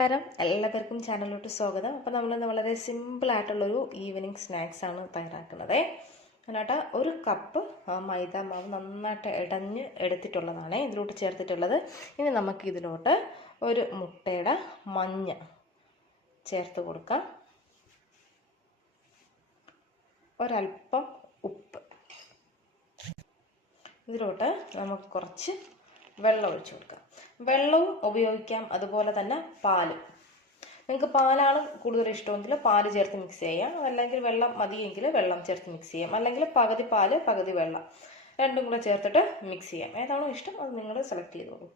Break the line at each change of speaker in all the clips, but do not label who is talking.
നമസ്കാരം. എല്ലാവർക്കും ചാനലിലോട്ട് സ്വാഗതം. അപ്പോൾ നമ്മൾ വളരെ സിമ്പിൾ ആയിട്ടുള്ളൊരു ഈവനിങ് സ്നാക്സ് ആണ് തയ്യാറാക്കുന്നത്. അതിനായിട്ട് ഒരു കപ്പ് മൈദ മാവ് നന്നായിട്ട് ഇടഞ്ഞ് എടുത്തിട്ടുള്ളതാണ്. ഇതിലോട്ട് ചേർത്തിട്ടുള്ളത്. ഇനി നമുക്ക് ഇതിലോട്ട് ഒരു മുട്ടയുടെ മഞ്ഞ ചേർത്ത് കൊടുക്കാം. ഒരൽപ്പം ഉപ്പ്. ഇതിലോട്ട് നമുക്ക് കുറച്ച് വെള്ളം ഒഴിച്ചു കൊടുക്കാം. വെള്ളവും ഉപയോഗിക്കാം അതുപോലെ തന്നെ പാൽ നിങ്ങൾക്ക് പാലാണ് കൂടുതൽ ഇഷ്ടമെങ്കിൽ പാൽ ചേർത്ത് മിക്സ് ചെയ്യാം. അല്ലെങ്കിൽ വെള്ളം മതിയെങ്കിൽ വെള്ളം ചേർത്ത് മിക്സ് ചെയ്യാം. അല്ലെങ്കിൽ പകുതി പാൽ പകുതി വെള്ളം. രണ്ടും കൂടെ ചേർത്തിട്ട് മിക്സ് ചെയ്യാം. ഏതാണോ ഇഷ്ടം അത് നിങ്ങൾ സെലക്ട് ചെയ്തോളൂ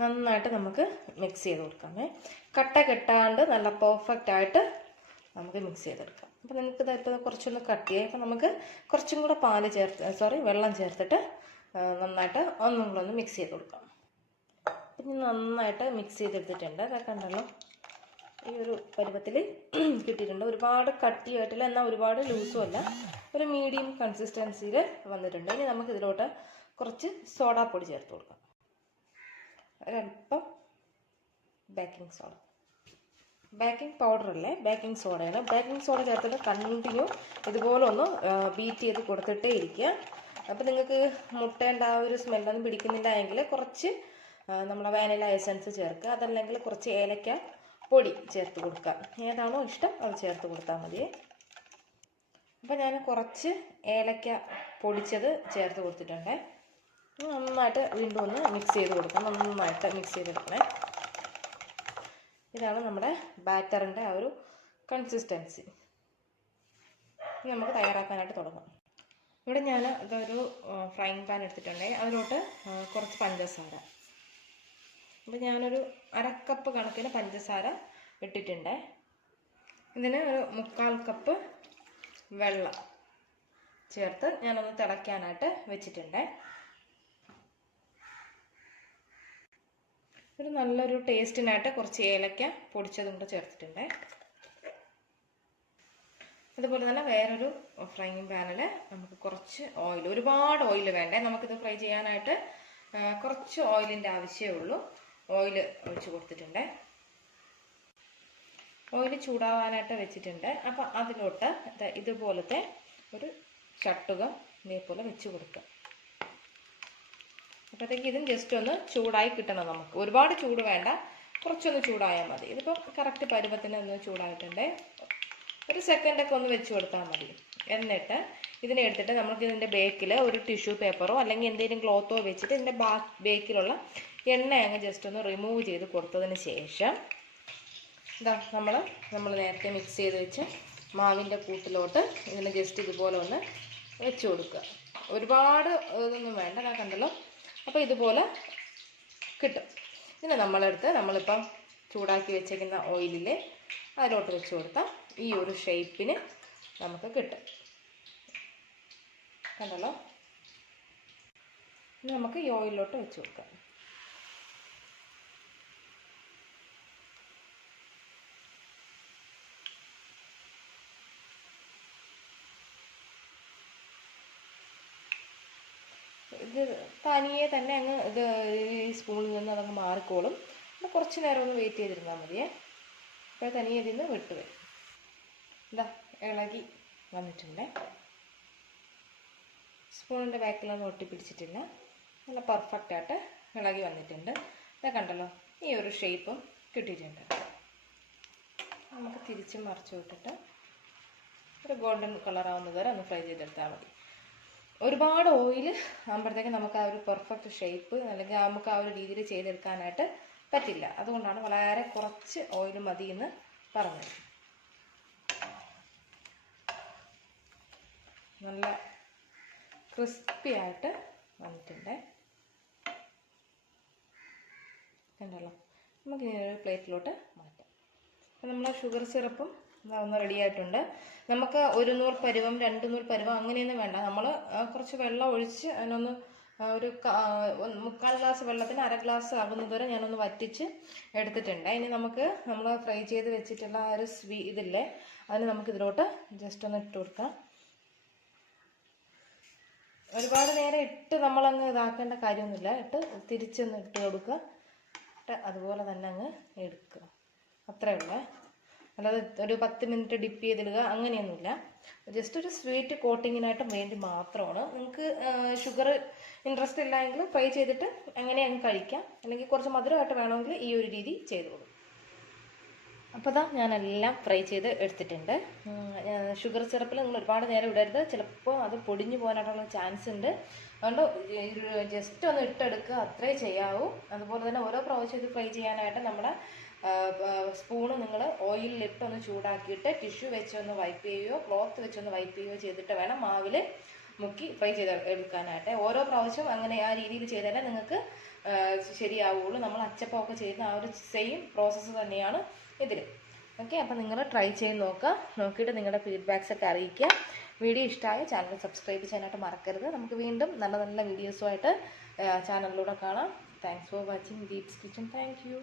നന്നായിട്ട് നമുക്ക് മിക്സ് ചെയ്ത് കൊടുക്കാമേ കട്ട കെട്ടാണ്ട് നല്ല പെർഫെക്റ്റ് ആയിട്ട് നമുക്ക് മിക്സ് ചെയ്തെടുക്കാം. അപ്പോൾ നിങ്ങൾക്ക് ഇതായിട്ട് കുറച്ചൊന്ന് കട്ട് ചെയ്യാം. അപ്പോൾ നമുക്ക് കുറച്ചും കൂടെ പാൽ ചേർത്ത് സോറി വെള്ളം ചേർത്തിട്ട് നന്നായിട്ട് ഒന്നും കൂടെ ഒന്ന് മിക്സ് ചെയ്ത് കൊടുക്കാം. പിന്നെ നന്നായിട്ട് മിക്സ് ചെയ്തെടുത്തിട്ടുണ്ട്. അതൊക്കെ കണ്ടല്ലോ. ഈ ഒരു പരുവത്തിൽ കിട്ടിയിട്ടുണ്ട്. ഒരുപാട് കട്ടിയായിട്ടില്ല എന്നാൽ ഒരുപാട് ലൂസും അല്ല. ഒരു മീഡിയം കൺസിസ്റ്റൻസിയിൽ വന്നിട്ടുണ്ട്. ഇനി നമുക്ക് ഇതിലോട്ട് കുറച്ച് സോഡാപ്പൊടി ചേർത്ത് കൊടുക്കാം. ഒരല്പം ബേക്കിംഗ് സോഡ ബേക്കിംഗ് പൗഡർ അല്ലേ? ബേക്കിംഗ് സോഡയാണ് ബേക്കിംഗ് സോഡ ചേർത്തിട്ട് കണ്ടിന്യൂ ഇതുപോലെ ഒന്ന് ബീറ്റ് ചെയ്ത് കൊടുത്തിട്ടേ ഇരിക്കുക. അപ്പോൾ നിങ്ങൾക്ക് മുട്ടേന്റെ ആ ഒരു സ്മെല്ലൊന്നും പിടിക്കുന്നില്ല എങ്കിൽ കുറച്ച് നമ്മളെ വാനില എസൻസ് ചേർക്കുക. അതല്ലെങ്കിൽ കുറച്ച് ഏലക്ക പൊടി ചേർത്ത് കൊടുക്കുക. ഏതാണോ ഇഷ്ടം അത് ചേർത്ത് കൊടുത്താൽ മതി. അപ്പം ഞാൻ കുറച്ച് ഏലക്ക പൊടിച്ചത് ചേർത്ത് കൊടുത്തിട്ടുണ്ട്. നന്നായിട്ട് വീണ്ടും ഒന്ന് മിക്സ് ചെയ്ത് കൊടുക്കാം. നന്നായിട്ട് മിക്സ് ചെയ്തെടുക്കണേ. ഇതാണ് നമ്മുടെ ബാറ്ററിന്റെ ആ ഒരു കൺസിസ്റ്റൻസി നമുക്ക് തയ്യാറാക്കാനായിട്ട് തുടങ്ങാം. ഇവിടെ ഞാൻ ഇതൊരു ഫ്രൈങ് പാൻ എടുത്തിട്ടുണ്ട് അതിലോട്ട് കുറച്ച് പഞ്ചസാര അപ്പോൾ ഞാനൊരു അരക്കപ്പ് കണക്കിന് പഞ്ചസാര ഇട്ടിട്ടുണ്ട്. ഇതിന് ഒരു മുക്കാൽ കപ്പ് വെള്ളം ചേർത്ത് ഞാനൊന്ന് തിളയ്ക്കാനായിട്ട് വെച്ചിട്ടുണ്ട്. ഒരു നല്ലൊരു ടേസ്റ്റിനായിട്ട് കുറച്ച് ഏലക്ക പൊടിച്ചതും കൂടെ ചേർത്തിട്ടുണ്ട്. അതുപോലെ തന്നെ വേറൊരു ഫ്രൈ പാനിൽ നമുക്ക് കുറച്ച് ഓയിൽ ഒരുപാട് ഓയിൽ വേണ്ടേ? നമുക്കിത് ഫ്രൈ ചെയ്യാനായിട്ട് കുറച്ച് ഓയിലിന്റെ ആവശ്യമേ ഉള്ളൂ. ഓയിൽ ഒഴിച്ച് കൊടുത്തിട്ടുണ്ട്. ഓയിൽ ചൂടാവാനായിട്ട് വെച്ചിട്ടുണ്ട്. അപ്പോൾ അതിലോട്ട് ഇതുപോലത്തെ ഒരു ചട്ടുകം ഇതേപോലെ വെച്ച് കൊടുക്കുക അപ്പോഴത്തേക്ക് ഇതും ജസ്റ്റ് ഒന്ന് ചൂടായി കിട്ടണം നമുക്ക്. ഒരുപാട് ചൂട് വേണ്ട. കുറച്ചൊന്ന് ചൂടായാൽ മതി. ഇതിപ്പോൾ കറക്റ്റ് പരുവത്തിന് ഒന്ന് ചൂടായിട്ടുണ്ട്. ഒരു സെക്കൻഡൊക്കെ ഒന്ന് വെച്ച് കൊടുത്താൽ മതി. എന്നിട്ട് ഇതിനെ എടുത്തിട്ട് നമുക്ക് ഇതിന്റെ ബേക്കിൽ ഒരു ടിഷ്യൂ പേപ്പറോ അല്ലെങ്കിൽ എന്തെങ്കിലും ക്ലോത്തോ വെച്ചിട്ട് ഇതിന്റെ ബാ ബേക്കിലുള്ള എണ്ണ അങ്ങ് ജസ്റ്റ് ഒന്ന് റിമൂവ് ചെയ്ത് കൊടുത്തതിന് ശേഷം ഇതാ നമ്മൾ നമ്മൾ നേരത്തെ മിക്സ് ചെയ്ത് വെച്ച് മാവിന്റെ കൂട്ടിലോട്ട് ഇതിനെ ജസ്റ്റ് ഇതുപോലെ ഒന്ന് വെച്ച് കൊടുക്കുക. ഒരുപാട് ഇതൊന്നും വേണ്ട ഞാൻ കണ്ടല്ലോ? അപ്പോൾ ഇതുപോലെ കിട്ടും. ഇതിനെ നമ്മളെടുത്ത് നമ്മളിപ്പം ചൂടാക്കി വെച്ചേക്കുന്ന ഓയിലിൽ അതിലോട്ട് വെച്ച് കൊടുത്താൽ ഈ ഒരു ഷേപ്പിന് നമുക്ക് കിട്ടും. കണ്ടല്ലോ? ഇനി നമുക്ക് ഈ ഓയിലിലോട്ട് വെച്ച് കൊടുക്കാം. ഇത് തനിയെ തന്നെ അങ്ങ് ഇത് ഈ സ്പൂണിൽ നിന്ന് അതങ്ങ് മാറിക്കോളും. കുറച്ച് നേരം ഒന്ന് വെയിറ്റ് ചെയ്തിരുന്നാൽ മതിയേ. അപ്പോൾ തനിയെ ഇതിൽ നിന്ന് വിട്ട് വരും. ഇതാ ഇളകി വന്നിട്ടുണ്ട്. സ്പൂണിന്റെ ബാക്കിലൊന്നും ഒട്ടിപ്പിടിച്ചിട്ടില്ല നല്ല പെർഫെക്റ്റ് ആയിട്ട് ഇളകി വന്നിട്ടുണ്ട്. ഇതാ കണ്ടല്ലോ ഈ ഒരു ഷേപ്പും കിട്ടിയിട്ടുണ്ട്. നമുക്ക് തിരിച്ച് മറിച്ചു വിട്ടിട്ട് ഒരു ഗോൾഡൻ കളർ ആവുന്നത് വരെ ഒന്ന് ഫ്രൈ ചെയ്തെടുത്താൽ മതി. ഒരുപാട് ഓയിൽ ആകുമ്പോഴത്തേക്ക് നമുക്ക് ആ ഒരു പെർഫെക്റ്റ് ഷേപ്പ് അല്ലെങ്കിൽ നമുക്ക് ആ ഒരു രീതിയിൽ ചെയ്തെടുക്കാനായിട്ട് പറ്റില്ല. അതുകൊണ്ടാണ് വളരെ കുറച്ച് ഓയിൽ മതി എന്ന് പറഞ്ഞത്. നല്ല ക്രിസ്പി ആയിട്ട് വന്നിട്ടുണ്ട്. കണ്ടല്ലോ? നമുക്ക് ഇനി ഒരു പ്ലേറ്റിലോട്ട് മാറ്റാം. അപ്പം നമ്മൾ ഷുഗർ സിറപ്പും ഒന്ന് റെഡി ആയിട്ടുണ്ട്. നമുക്ക് ഒരു നൂറ് പരുവം രണ്ട് നൂറ് പരുവം അങ്ങനെയൊന്നും വേണ്ട. നമ്മൾ കുറച്ച് വെള്ളം ഒഴിച്ച് അതിനൊന്ന് ഒരു മുക്കാൽ ഗ്ലാസ് വെള്ളത്തിന് അര ഗ്ലാസ് ആകുന്നത് വരെ ഞാനൊന്ന് വറ്റിച്ച് എടുത്തിട്ടുണ്ട്. ഇനി നമുക്ക് നമ്മൾ ഫ്രൈ ചെയ്ത് വെച്ചിട്ടുള്ള ആ ഒരു സ്വീ ഇതില്ലേ അതിന് നമുക്ക് ഇതിലോട്ട് ജസ്റ്റ് ഒന്ന് ഇട്ട് കൊടുക്കാം. ഒരുപാട് നേരം ഇട്ട് നമ്മളങ്ങ് ഇതാക്കേണ്ട കാര്യമൊന്നുമില്ല. ഇട്ട് തിരിച്ചൊന്ന് ഇട്ട് കൊടുക്കുക. ഇട്ട് അതുപോലെ തന്നെ അങ്ങ് എടുക്കുക. അത്രേ ഉള്ളേ. അല്ലാതെ ഒരു പത്ത് മിനിറ്റ് ഡിപ്പ് ചെയ്തിടുക അങ്ങനെയൊന്നുമില്ല. ജസ്റ്റ് ഒരു സ്വീറ്റ് കോട്ടിങ്ങിനായിട്ട് വേണ്ടി മാത്രമാണ്. നിങ്ങൾക്ക് ഷുഗർ ഇൻട്രസ്റ്റ് ഇല്ലായെങ്കിൽ ഫ്രൈ ചെയ്തിട്ട് അങ്ങനെ അങ്ങ് കഴിക്കാം. അല്ലെങ്കിൽ കുറച്ച് മധുരമായിട്ട് വേണമെങ്കിൽ ഈ ഒരു രീതി ചെയ്തോളൂ അപ്പോൾ ഇതാ ഞാനെല്ലാം ഫ്രൈ ചെയ്ത് എടുത്തിട്ടുണ്ട്. ഷുഗർ സിറപ്പിൽ നിങ്ങൾ ഒരുപാട് നേരം ഇടരുത്. ചിലപ്പോൾ അത് പൊടിഞ്ഞു പോകാനായിട്ടുള്ള ചാൻസ് ഉണ്ട്. അതുകൊണ്ട് ജസ്റ്റ് ഒന്ന് ഇട്ടെടുക്കുക അത്രേ ചെയ്യാവൂ. അതുപോലെ തന്നെ ഓരോ പ്രാവശ്യം ഇത് ഫ്രൈ ചെയ്യാനായിട്ട് നമ്മുടെ സ്പൂണ് നിങ്ങൾ ഓയിലിട്ട് ഒന്ന് ചൂടാക്കിയിട്ട് ടിഷ്യൂ വെച്ച് ഒന്ന് വൈപ്പ് ചെയ്യുകയോ ക്ലോത്ത് വെച്ച് ഒന്ന് വൈപ്പ് ചെയ്യുകയോ ചെയ്തിട്ട് വേണം മാവിൽ മുക്കി ഫ്രൈ ചെയ്ത് എടുക്കാനായിട്ട്. ഓരോ പ്രാവശ്യം അങ്ങനെ ആ രീതിയിൽ ചെയ്താലേ നിങ്ങൾക്ക് ശരിയാവുള്ളൂ. നമ്മൾ അച്ചപ്പമൊക്കെ ചെയ്യുന്ന ആ ഒരു സെയിം പ്രോസസ്സ് തന്നെയാണ്. ഇതിൽ ഓക്കെ അപ്പം നിങ്ങൾ ട്രൈ ചെയ്ത് നോക്കുക. നോക്കിയിട്ട് നിങ്ങളുടെ ഫീഡ്ബാക്സ് ഒക്കെ അറിയിക്കുക. വീഡിയോ ഇഷ്ടമായ ചാനൽ സബ്സ്ക്രൈബ് ചെയ്യാനായിട്ട് മറക്കരുത്. നമുക്ക് വീണ്ടും നല്ല നല്ല വീഡിയോസുമായിട്ട് ചാനലിലൂടെ കാണാം. Thanks for watching Deeps kitchen thank you